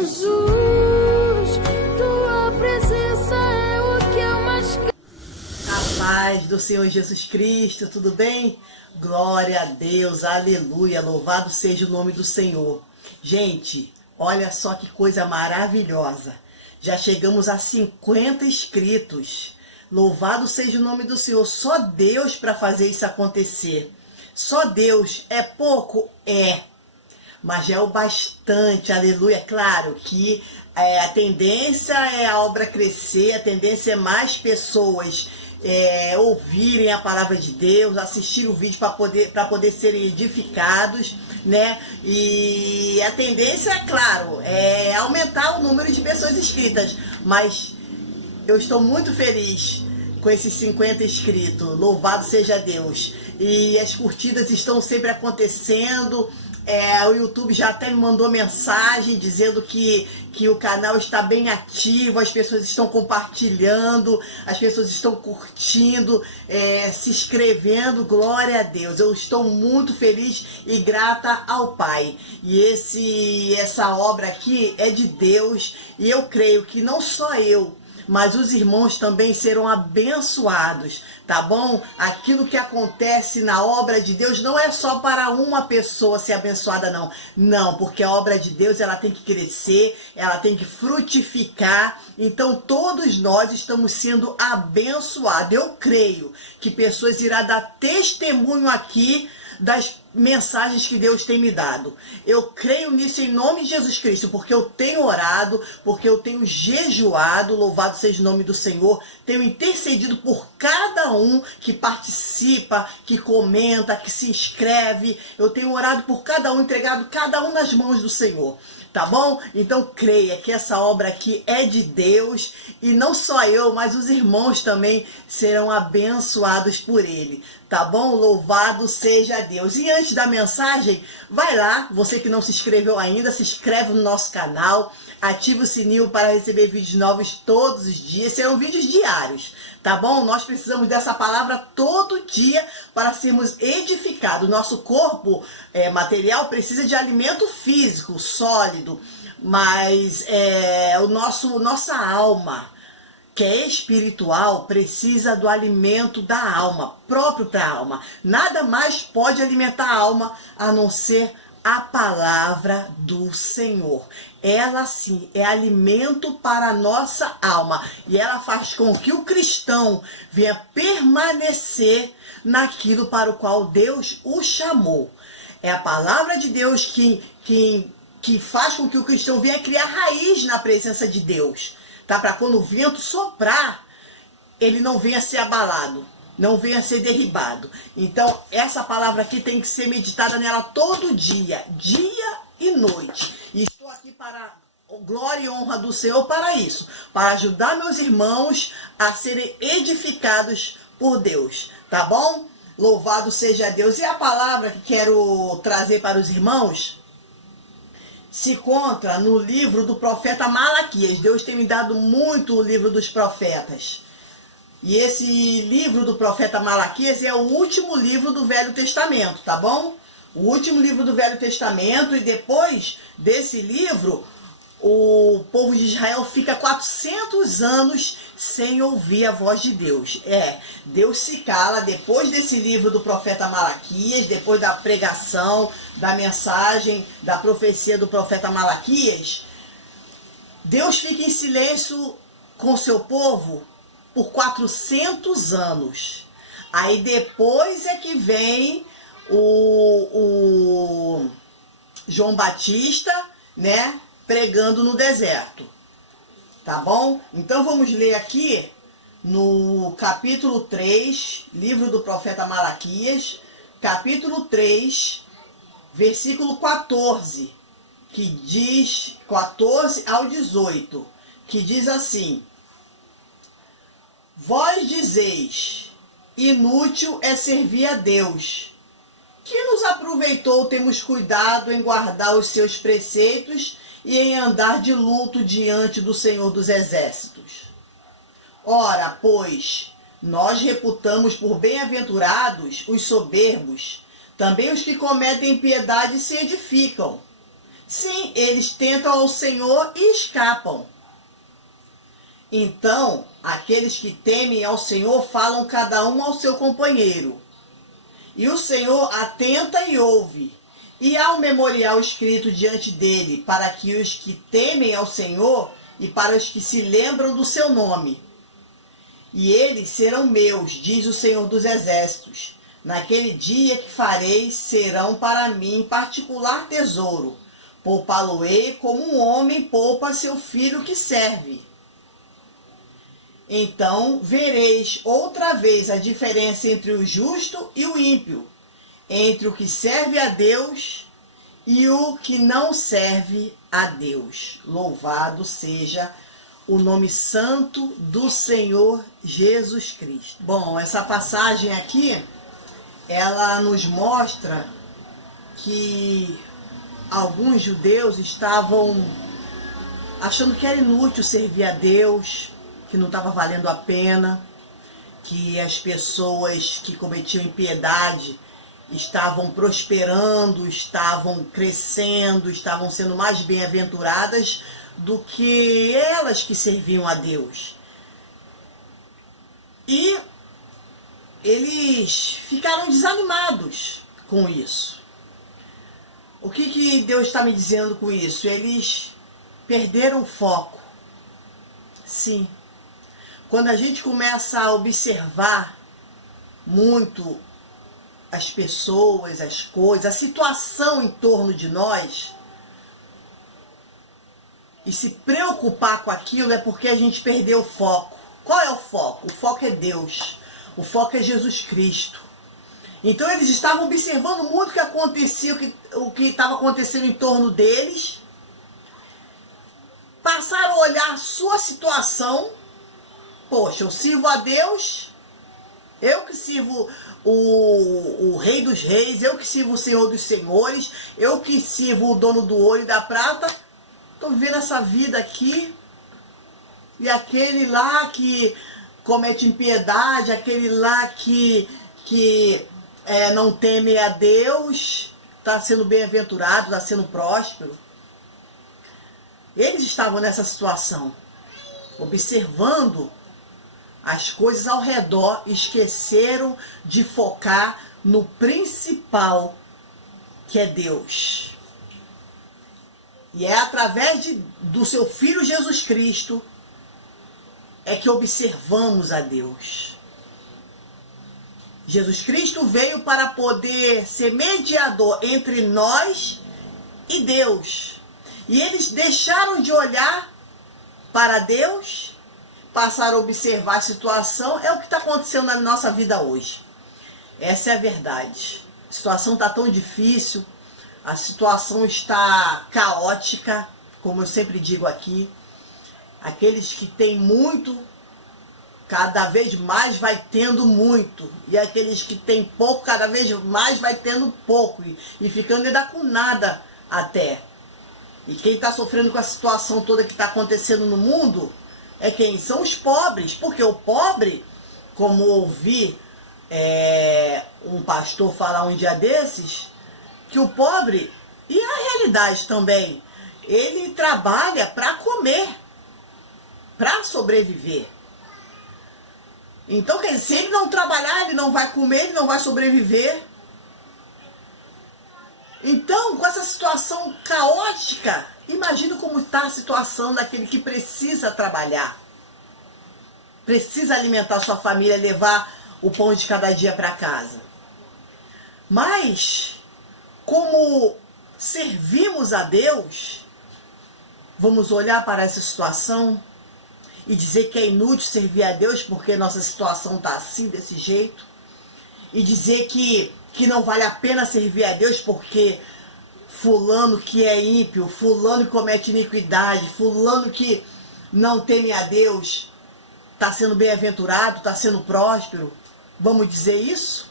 Jesus, tua presença é o que eu mais quero. A paz do Senhor Jesus Cristo, tudo bem? Glória a Deus, aleluia, louvado seja o nome do Senhor. Gente, olha só que coisa maravilhosa. Já chegamos a 50 inscritos. Louvado seja o nome do Senhor. Só Deus para fazer isso acontecer. Só Deus. É pouco? É. Mas já é o bastante, aleluia. É claro que a tendência é a obra crescer, a tendência é mais pessoas ouvirem a palavra de Deus, assistir o vídeo para poder serem edificados, né? E a tendência, é claro, é aumentar o número de pessoas inscritas. Mas eu estou muito feliz com esses 50 inscritos. Louvado seja Deus. E as curtidas estão sempre acontecendo. O YouTube já até me mandou mensagem dizendo que o canal está bem ativo, as pessoas estão compartilhando, as pessoas estão curtindo, se inscrevendo. Glória a Deus. Eu estou muito feliz e grata ao Pai. E essa obra aqui é de Deus, e eu creio que não só eu, mas os irmãos também serão abençoados, tá bom? Aquilo que acontece na obra de Deus não é só para uma pessoa ser abençoada, não. Não, porque a obra de Deus, ela tem que crescer, ela tem que frutificar. Então todos nós estamos sendo abençoados. Eu creio que pessoas irão dar testemunho aqui das mensagens que Deus tem me dado. Eu creio nisso em nome de Jesus Cristo, porque eu tenho orado, porque eu tenho jejuado, louvado seja o nome do Senhor, tenho intercedido por cada um que participa, que comenta, que se inscreve. Eu tenho orado por cada um, entregado cada um nas mãos do Senhor. Tá bom? Então creia que essa obra aqui é de Deus, e não só eu, mas os irmãos também serão abençoados por ele. Tá bom? Louvado seja Deus. E antes da mensagem, vai lá, você que não se inscreveu ainda, se inscreve no nosso canal, ativa o sininho para receber vídeos novos todos os dias. Serão vídeos diários, tá bom? Nós precisamos dessa palavra todo dia para sermos edificados. Nosso corpo material precisa de alimento físico, sólido, mas nossa alma, que é espiritual, precisa do alimento da alma, próprio para a alma. Nada mais pode alimentar a alma a não ser a palavra do Senhor. Ela sim é alimento para a nossa alma, e ela faz com que o cristão venha permanecer naquilo para o qual Deus o chamou. É a palavra de Deus que faz com que o cristão venha criar raiz na presença de Deus, tá? Para quando o vento soprar, ele não venha ser abalado, não venha ser derribado. Então, essa palavra aqui tem que ser meditada nela todo dia, dia e noite. E estou aqui para glória e honra do Senhor para isso, para ajudar meus irmãos a serem edificados por Deus, tá bom? Louvado seja Deus. E a palavra que quero trazer para os irmãos se encontra no livro do profeta Malaquias. Deus tem me dado muito o livro dos profetas. E esse livro do profeta Malaquias é o último livro do Velho Testamento, tá bom? O último livro do Velho Testamento, e depois desse livro, o povo de Israel fica 400 anos sem ouvir a voz de Deus. Deus se cala depois desse livro do profeta Malaquias, depois da pregação, da mensagem, da profecia do profeta Malaquias. Deus fica em silêncio com seu povo por 400 anos. Aí depois é que vem o João Batista, né, pregando no deserto. Tá bom? Então vamos ler aqui no capítulo 3, livro do profeta Malaquias, capítulo 3, versículo 14, que diz, 14 ao 18, que diz assim: Vós dizeis, inútil é servir a Deus. Que nos aproveitou termos cuidado em guardar os seus preceitos e em andar de luto diante do Senhor dos Exércitos? Ora, pois, nós reputamos por bem-aventurados os soberbos, também os que cometem impiedade se edificam. Sim, eles tentam ao Senhor e escapam. Então, aqueles que temem ao Senhor falam cada um ao seu companheiro. E o Senhor atenta e ouve. E há um memorial escrito diante dele, para que os que temem ao Senhor e para os que se lembram do seu nome. E eles serão meus, diz o Senhor dos Exércitos. Naquele dia que farei, serão para mim particular tesouro. Poupá-lo-ei como um homem poupa seu filho que serve. Então vereis outra vez a diferença entre o justo e o ímpio, entre o que serve a Deus e o que não serve a Deus. Louvado seja o nome santo do Senhor Jesus Cristo. Bom, essa passagem aqui, ela nos mostra que alguns judeus estavam achando que era inútil servir a Deus, que não estava valendo a pena, que as pessoas que cometiam impiedade estavam prosperando, estavam crescendo, estavam sendo mais bem-aventuradas do que elas que serviam a Deus. E eles ficaram desanimados com isso. O que Deus está me dizendo com isso? Eles perderam o foco. Sim. Quando a gente começa a observar muito as pessoas, as coisas, a situação em torno de nós, e se preocupar com aquilo, é porque a gente perdeu o foco. Qual é o foco? O foco é Deus. O foco é Jesus Cristo. Então eles estavam observando muito o que acontecia, o que estava acontecendo em torno deles. Passaram a olhar a sua situação. Poxa, eu sirvo a Deus, eu que sirvo o Rei dos Reis, eu que sirvo o Senhor dos Senhores, eu que sirvo o dono do ouro e da prata. Estou vivendo essa vida aqui, e aquele lá que comete impiedade, aquele lá que não teme a Deus, está sendo bem-aventurado, está sendo próspero. Eles estavam nessa situação, observando as coisas ao redor, esqueceram de focar no principal, que é Deus. E é através do seu Filho Jesus Cristo é que observamos a Deus. Jesus Cristo veio para poder ser mediador entre nós e Deus. E eles deixaram de olhar para Deus, passaram a observar a situação. É o que está acontecendo na nossa vida hoje. Essa é a verdade. A situação está tão difícil, a situação está caótica, como eu sempre digo aqui. Aqueles que têm muito, cada vez mais vai tendo muito. E aqueles que têm pouco, cada vez mais vai tendo pouco. E ficando ainda com nada até. E quem está sofrendo com a situação toda que está acontecendo no mundo é quem? São os pobres. Porque o pobre, como ouvi um pastor falar um dia desses, que o pobre, e a realidade também, ele trabalha para comer, para sobreviver. Então, quer dizer, se ele não trabalhar, ele não vai comer, ele não vai sobreviver. Então, com essa situação caótica, imagina como está a situação daquele que precisa trabalhar. Precisa alimentar sua família, levar o pão de cada dia para casa. Mas, como servimos a Deus, vamos olhar para essa situação e dizer que é inútil servir a Deus porque nossa situação está assim, desse jeito. E dizer que não vale a pena servir a Deus porque fulano que é ímpio, fulano que comete iniquidade, fulano que não teme a Deus, está sendo bem-aventurado, está sendo próspero. Vamos dizer isso?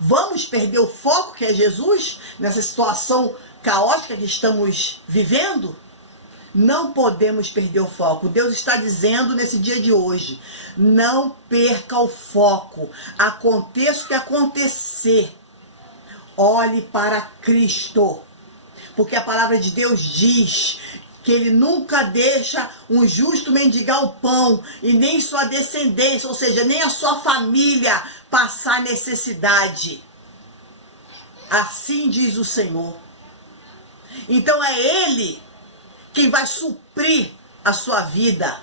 Vamos perder o foco que é Jesus nessa situação caótica que estamos vivendo? Não podemos perder o foco. Deus está dizendo nesse dia de hoje, não perca o foco. Aconteça o que acontecer, olhe para Cristo. Porque a palavra de Deus diz que ele nunca deixa um justo mendigar o pão, e nem sua descendência, ou seja, nem a sua família passar necessidade. Assim diz o Senhor. Então é Ele quem vai suprir a sua vida.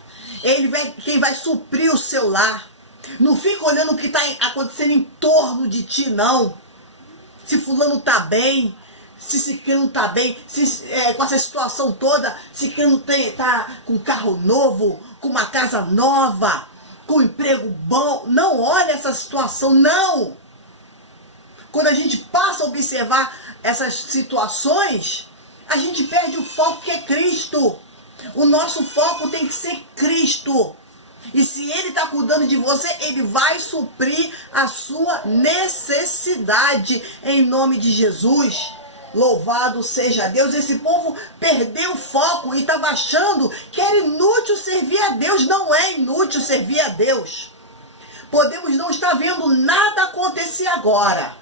Quem vai suprir o seu lar. Não fica olhando o que está acontecendo em torno de ti, não. Se fulano está bem, se ciclano está bem, com essa situação toda, ciclano está com um carro novo, com uma casa nova, com um emprego bom. Não olha essa situação, não. Quando a gente passa a observar essas situações, a gente perde o foco que é Cristo. O nosso foco tem que ser Cristo. E se Ele está cuidando de você, Ele vai suprir a sua necessidade em nome de Jesus. Louvado seja Deus. Esse povo perdeu o foco e estava achando que era inútil servir a Deus. Não é inútil servir a Deus. Podemos não estar vendo nada acontecer agora.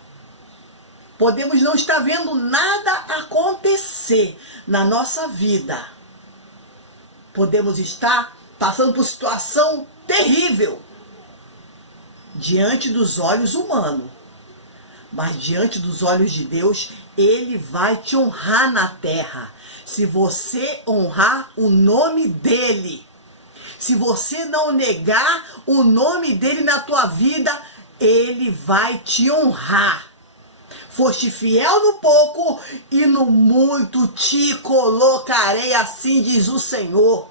Podemos não estar vendo nada acontecer na nossa vida. Podemos estar passando por situação terrível diante dos olhos humanos. Mas diante dos olhos de Deus, Ele vai te honrar na terra. Se você honrar o nome dEle. Se você não negar o nome dEle na tua vida, Ele vai te honrar. Foste fiel no pouco e no muito te colocarei, assim diz o Senhor.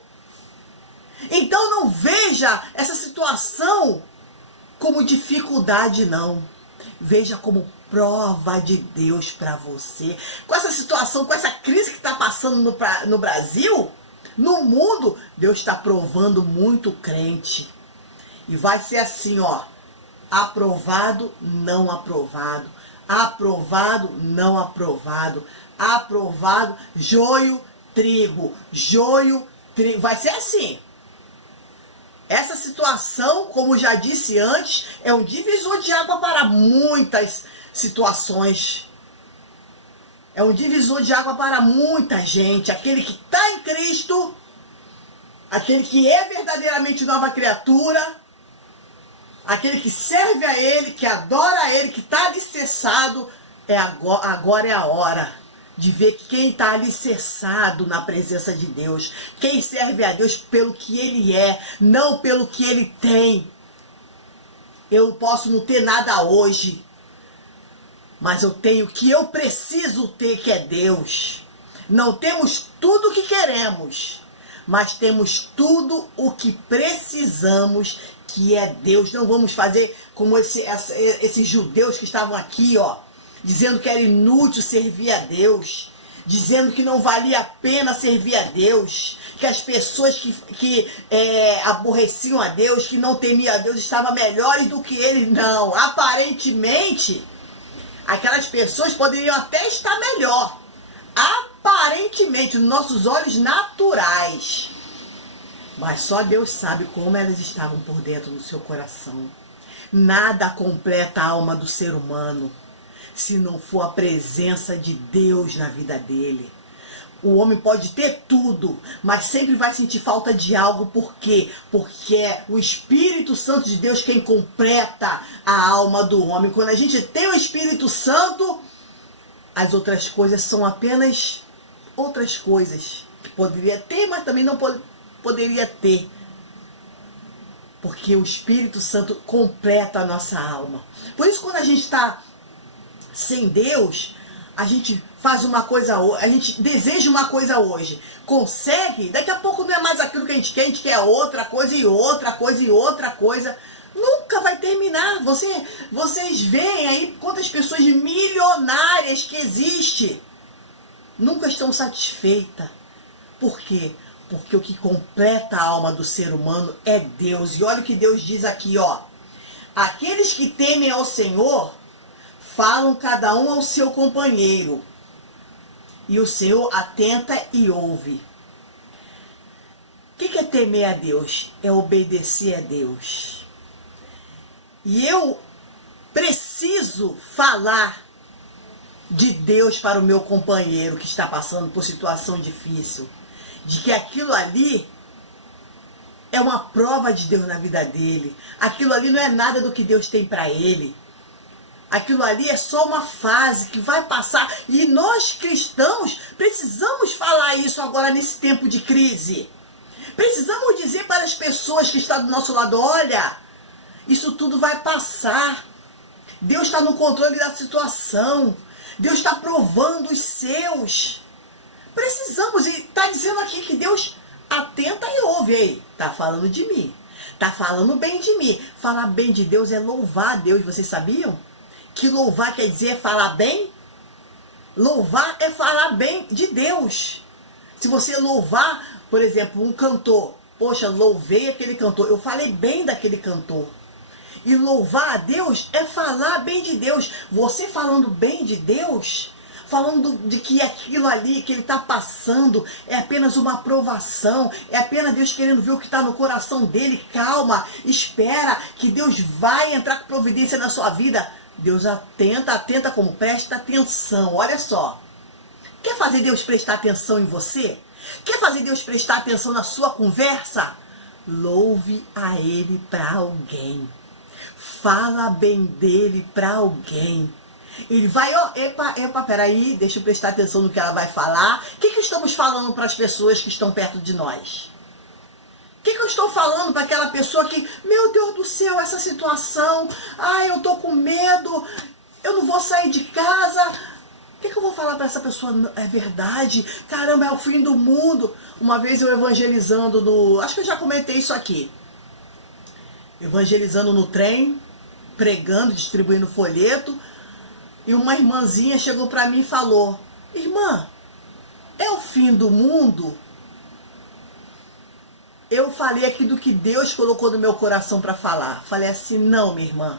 Então não veja essa situação como dificuldade, não. Veja como prova de Deus para você. Com essa situação, com essa crise que está passando no Brasil, no mundo, Deus está provando muito crente. E vai ser assim, ó. Aprovado, não aprovado. Aprovado, não aprovado. Aprovado, joio, trigo. Joio, trigo. Vai ser assim. Essa situação, como já disse antes, é um divisor de água para muitas situações. É um divisor de água para muita gente. Aquele que está em Cristo, aquele que é verdadeiramente nova criatura, aquele que serve a Ele, que adora a Ele, que está alicerçado, agora é a hora de ver quem está alicerçado na presença de Deus. Quem serve a Deus pelo que Ele é, não pelo que Ele tem. Eu posso não ter nada hoje, mas eu tenho o que eu preciso ter, que é Deus. Não temos tudo o que queremos, mas temos tudo o que precisamos, que é Deus. Não vamos fazer como esses judeus que estavam aqui, ó, dizendo que era inútil servir a Deus, dizendo que não valia a pena servir a Deus, que as pessoas que aborreciam a Deus, que não temiam a Deus, estavam melhores do que eles. Não, aparentemente, aquelas pessoas poderiam até estar melhor, aparentemente, nos nossos olhos naturais. Mas só Deus sabe como elas estavam por dentro do seu coração. Nada completa a alma do ser humano se não for a presença de Deus na vida dele. O homem pode ter tudo, mas sempre vai sentir falta de algo. Por quê? Porque é o Espírito Santo de Deus quem completa a alma do homem. Quando a gente tem o Espírito Santo, as outras coisas são apenas outras coisas que poderia ter, mas também não poderia ter. Porque o Espírito Santo completa a nossa alma. Por isso, quando a gente está sem Deus, a gente faz uma coisa, a gente deseja uma coisa hoje, consegue, daqui a pouco não é mais aquilo que a gente quer outra coisa e outra coisa e outra coisa. Nunca vai terminar. Vocês veem aí quantas pessoas milionárias que existem, nunca estão satisfeitas. Por quê? Porque o que completa a alma do ser humano é Deus. E olha o que Deus diz aqui, ó. Aqueles que temem ao Senhor falam cada um ao seu companheiro, e o Senhor atenta e ouve. O que é temer a Deus? É obedecer a Deus. E eu preciso falar de Deus para o meu companheiro que está passando por situação difícil, de que aquilo ali é uma prova de Deus na vida dele, aquilo ali não é nada do que Deus tem para ele, aquilo ali é só uma fase que vai passar, e nós cristãos precisamos falar isso agora nesse tempo de crise. Precisamos dizer para as pessoas que estão do nosso lado: olha, isso tudo vai passar. Deus está no controle da situação. Deus está provando os seus. Precisamos, e está dizendo aqui que Deus atenta e ouve. Ei, está falando de mim. Está falando bem de mim. Falar bem de Deus é louvar a Deus. Vocês sabiam? Que louvar quer dizer falar bem? Louvar é falar bem de Deus. Se você louvar, por exemplo, um cantor, poxa, louvei aquele cantor, eu falei bem daquele cantor. E louvar a Deus é falar bem de Deus. Você falando bem de Deus, falando de que aquilo ali que ele está passando é apenas uma aprovação, é apenas Deus querendo ver o que está no coração dele. Calma, espera que Deus vai entrar com providência na sua vida. Deus atenta como? Presta atenção, olha só. Quer fazer Deus prestar atenção em você? Quer fazer Deus prestar atenção na sua conversa? Louve a Ele para alguém. Fala bem dele para alguém. Ele vai, ó, epa, peraí, deixa eu prestar atenção no que ela vai falar. O que estamos falando para as pessoas que estão perto de nós? O que eu estou falando para aquela pessoa que, meu Deus do céu, essa situação, ai, eu tô com medo, eu não vou sair de casa. O que eu vou falar para essa pessoa? É verdade, caramba, é o fim do mundo. Uma vez eu evangelizando no... Acho que eu já comentei isso aqui. Evangelizando no trem, pregando, distribuindo folheto. E uma irmãzinha chegou para mim e falou: irmã, é o fim do mundo? Eu falei aqui do que Deus colocou no meu coração para falar. Falei assim: não, minha irmã,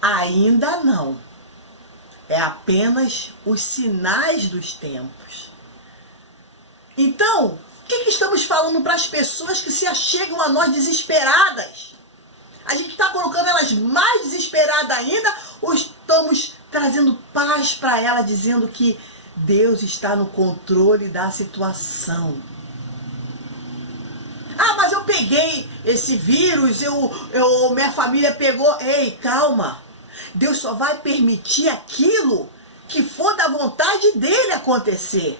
ainda não. É apenas os sinais dos tempos. Então, o que estamos falando para as pessoas que se achegam a nós desesperadas? A gente está colocando elas mais desesperadas ainda, ou estamos trazendo paz para elas, dizendo que Deus está no controle da situação? Ah, mas eu peguei esse vírus, minha família pegou. Ei, calma. Deus só vai permitir aquilo que for da vontade dele acontecer.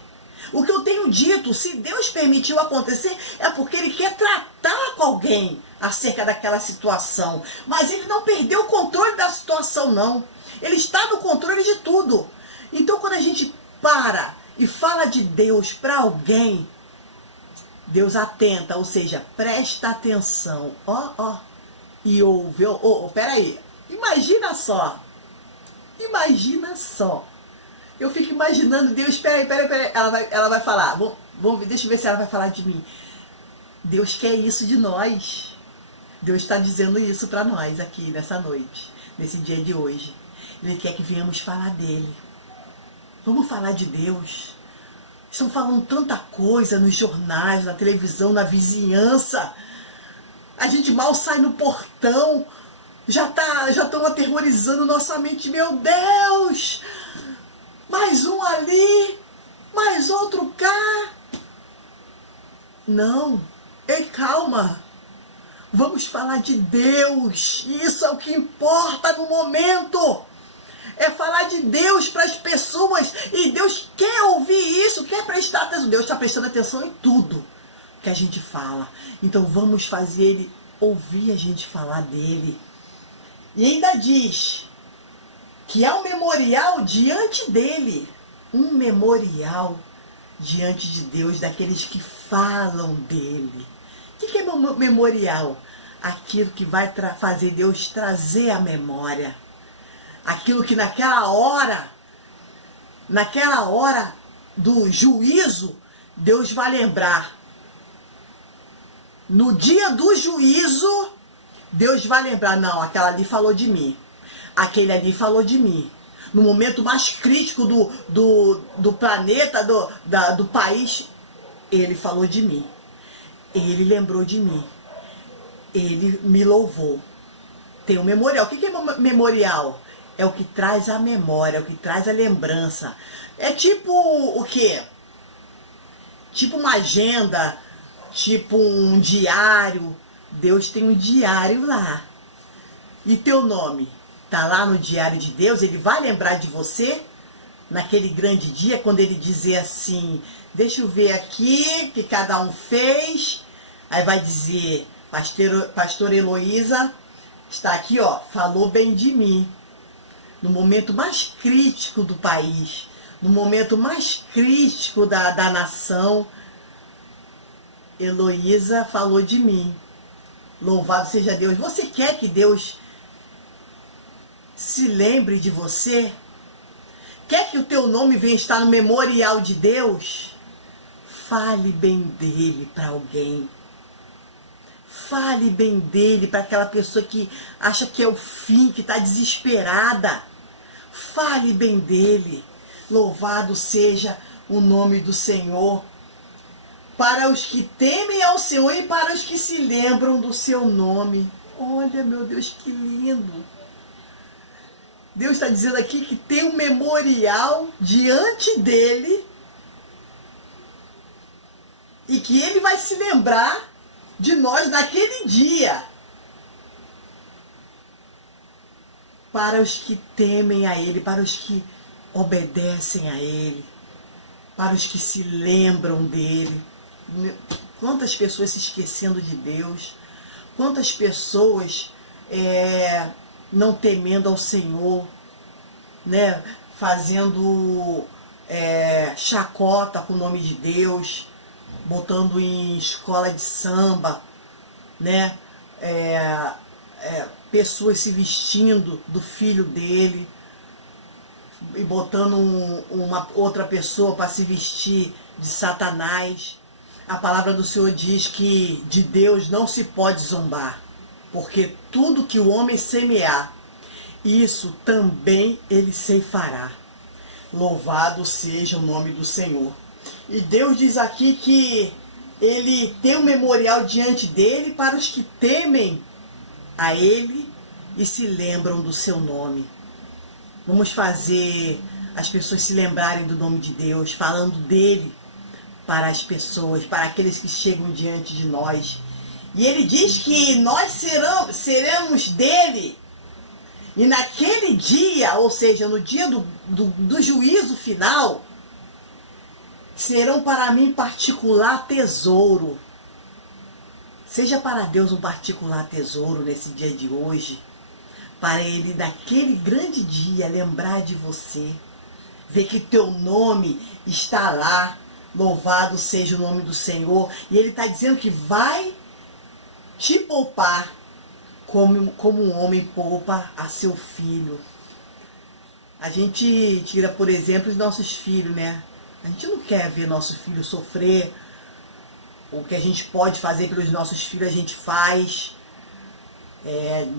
O que eu tenho dito, se Deus permitiu acontecer, é porque ele quer tratar com alguém acerca daquela situação. Mas ele não perdeu o controle da situação, não. Ele está no controle de tudo. Então, quando a gente para e fala de Deus para alguém, Deus atenta, ou seja, presta atenção. E ouve. Peraí. Imagina só. Eu fico imaginando Deus, peraí. Ela vai falar. Vamos ver, deixa eu ver se ela vai falar de mim. Deus quer isso de nós. Deus está dizendo isso para nós aqui nessa noite, nesse dia de hoje. Ele quer que venhamos falar dele. Vamos falar de Deus. Estão falando tanta coisa nos jornais, na televisão, na vizinhança. A gente mal sai no portão. Já estão aterrorizando nossa mente. Meu Deus! Mais um ali, mais outro cá. Não. Ei, calma. Vamos falar de Deus. Isso é o que importa no momento. É falar de Deus para as pessoas. E Deus quer ouvir isso, quer prestar atenção. Deus está prestando atenção em tudo que a gente fala. Então vamos fazer Ele ouvir a gente falar dele. E ainda diz que há um memorial diante dele. Um memorial diante de Deus, daqueles que falam dele. O que é memorial? Aquilo que vai fazer Deus trazer a memória. Aquilo que naquela hora do juízo, Deus vai lembrar. No dia do juízo, Deus vai lembrar: não, aquela ali falou de mim. Aquele ali falou de mim. No momento mais crítico do planeta, do país, ele falou de mim. Ele lembrou de mim. Ele me louvou. Tem um memorial. O que é memorial? é o que traz a memória, é o que traz a lembrança. É tipo o quê? Tipo uma agenda, tipo um diário. Deus tem um diário lá. E teu nome tá lá no diário de Deus? Ele vai lembrar de você naquele grande dia, quando ele dizer assim, deixa eu ver aqui que cada um fez. Aí vai dizer, pastor Heloísa está aqui, ó, falou bem de mim. No momento mais crítico do país, no momento mais crítico da nação, Heloísa falou de mim. Louvado seja Deus. Você quer que Deus se lembre de você? Quer que o teu nome venha estar no memorial de Deus? Fale bem dele para alguém. Fale bem dele para aquela pessoa que acha que é o fim, que está desesperada. Fale bem dele. Louvado seja o nome do Senhor. Para os que temem ao Senhor e para os que se lembram do seu nome. Olha, meu Deus, que lindo. Deus está dizendo aqui que tem um memorial diante dele e que ele vai se lembrar de nós naquele dia. Para os que temem a ele, para os que obedecem a ele, para os que se lembram dele. Quantas pessoas se esquecendo de Deus, quantas pessoas não temendo ao Senhor, né? Fazendo chacota com o nome de Deus, botando em escola de samba, né? Pessoas se vestindo do filho dele e botando uma outra pessoa para se vestir de Satanás. A palavra do Senhor diz que de Deus não se pode zombar, porque tudo que o homem semear, isso também ele ceifará. Louvado seja o nome do Senhor. E Deus diz aqui que ele tem um memorial diante dele para os que temem a ele e se lembram do seu nome. Vamos fazer as pessoas se lembrarem do nome de Deus, falando dele para as pessoas, para aqueles que chegam diante de nós. E ele diz que nós seremos dele. E naquele dia, ou seja, no dia do juízo final, serão para mim particular tesouro. Seja para Deus um particular tesouro nesse dia de hoje, para ele naquele grande dia lembrar de você, ver que teu nome está lá. Louvado seja o nome do Senhor. E ele está dizendo que vai te poupar como um homem poupa a seu filho. A gente tira, por exemplo, os nossos filhos, né? A gente não quer ver nosso filho sofrer. O que a gente pode fazer pelos nossos filhos, a gente faz.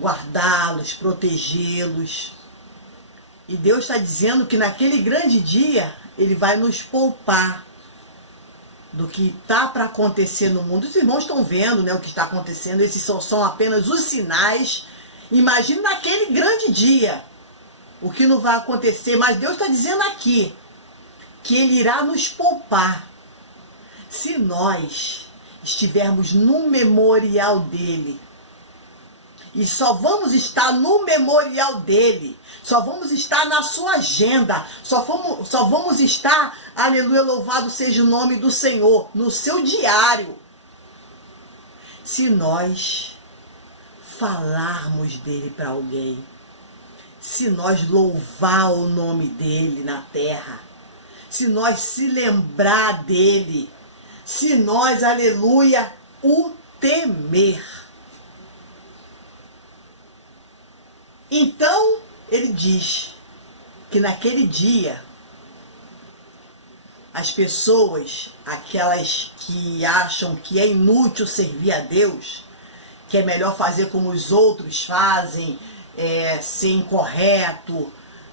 Guardá-los, protegê-los. E Deus está dizendo que naquele grande dia, ele vai nos poupar do que está para acontecer no mundo. Os irmãos estão vendo, né, o que está acontecendo. Esses são apenas os sinais. Imagine naquele grande dia o que não vai acontecer. Mas Deus está dizendo aqui que ele irá nos poupar se nós estivermos no memorial dele. E só vamos estar no memorial dele, só vamos estar na sua agenda, só vamos estar, aleluia, louvado seja o nome do Senhor, no seu diário, se nós falarmos dele para alguém, se nós louvar o nome dele na terra, se nós se lembrar dele, se nós, aleluia, o temer. Então, ele diz que naquele dia, as pessoas, aquelas que acham que é inútil servir a Deus, que é melhor fazer como os outros fazem, ser incorreto,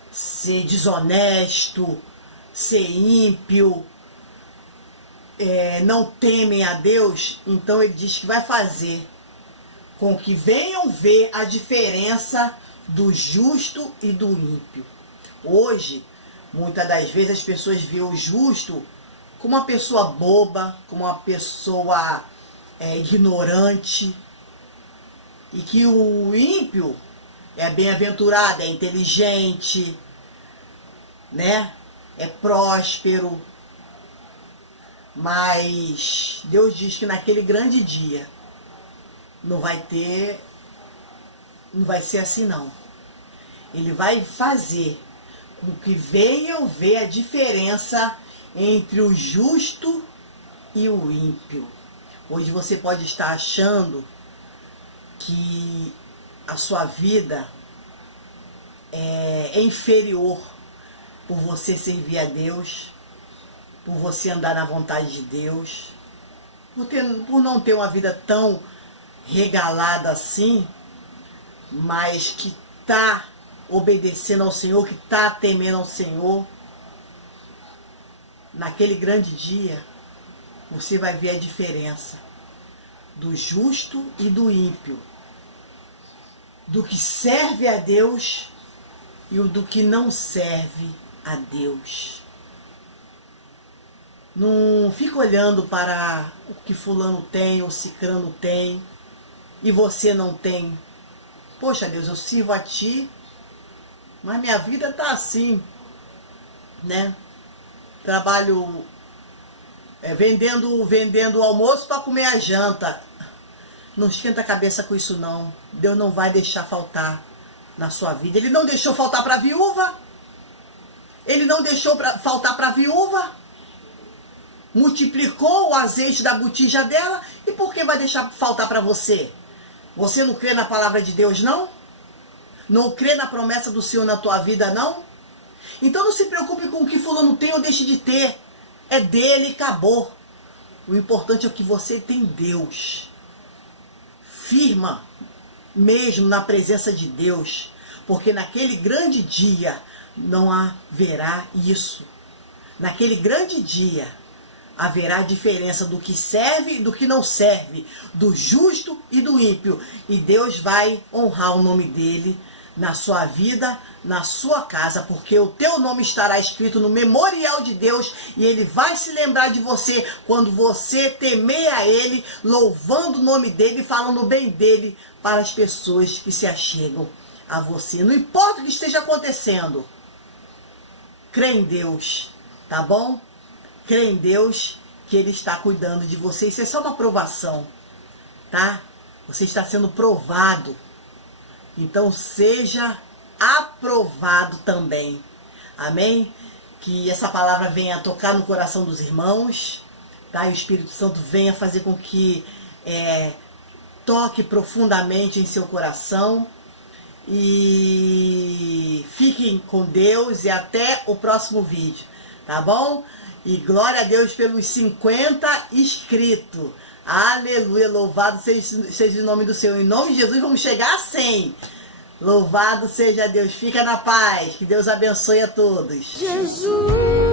ser desonesto, ser ímpio, não temem a Deus, então ele diz que vai fazer com que venham ver a diferença do justo e do ímpio. Hoje, muitas das vezes as pessoas veem o justo como uma pessoa boba, como uma pessoa ignorante, e que o ímpio é bem-aventurado, é inteligente, né? É próspero. Mas Deus diz que naquele grande dia não vai ser assim não. Ele vai fazer com que venham ver a diferença entre o justo e o ímpio. Hoje você pode estar achando que a sua vida é inferior por você servir a Deus, por você andar na vontade de Deus, por não ter uma vida tão regalada assim, mas que está obedecendo ao Senhor, que está temendo ao Senhor. Naquele grande dia, você vai ver a diferença do justo e do ímpio, do que serve a Deus e do que não serve a Deus. Não fica olhando para o que fulano tem ou cicrano tem e você não tem. Poxa Deus, eu sirvo a Ti, mas minha vida tá assim, né? Trabalho vendendo o almoço para comer a janta. Não esquenta a cabeça com isso não. Deus não vai deixar faltar na sua vida. Ele não deixou faltar para a viúva. Ele não deixou faltar para a viúva. Multiplicou o azeite da botija dela. E por que vai deixar faltar para você? Você não crê na palavra de Deus, não? Não crê na promessa do Senhor na tua vida, não? Então não se preocupe com o que fulano tem ou deixe de ter. É dele e acabou. O importante é que você tem Deus. Firma mesmo na presença de Deus. Porque naquele grande dia não haverá isso. Naquele grande dia haverá diferença do que serve e do que não serve, do justo e do ímpio. E Deus vai honrar o nome dele na sua vida, na sua casa, porque o teu nome estará escrito no memorial de Deus e ele vai se lembrar de você quando você temer a ele, louvando o nome dele e falando bem dele para as pessoas que se achegam a você. Não importa o que esteja acontecendo, crê em Deus, tá bom? Crê em Deus que Ele está cuidando de você. Isso é só uma provação, tá? Você está sendo provado. Então seja aprovado também. Amém? Que essa palavra venha tocar no coração dos irmãos, tá? E o Espírito Santo venha fazer com que toque profundamente em seu coração. E fiquem com Deus e até o próximo vídeo, tá bom? E glória a Deus pelos 50 inscritos. Aleluia, louvado seja o nome do Senhor. Em nome de Jesus vamos chegar a 100. Louvado seja Deus. Fica na paz. Que Deus abençoe a todos. Jesus.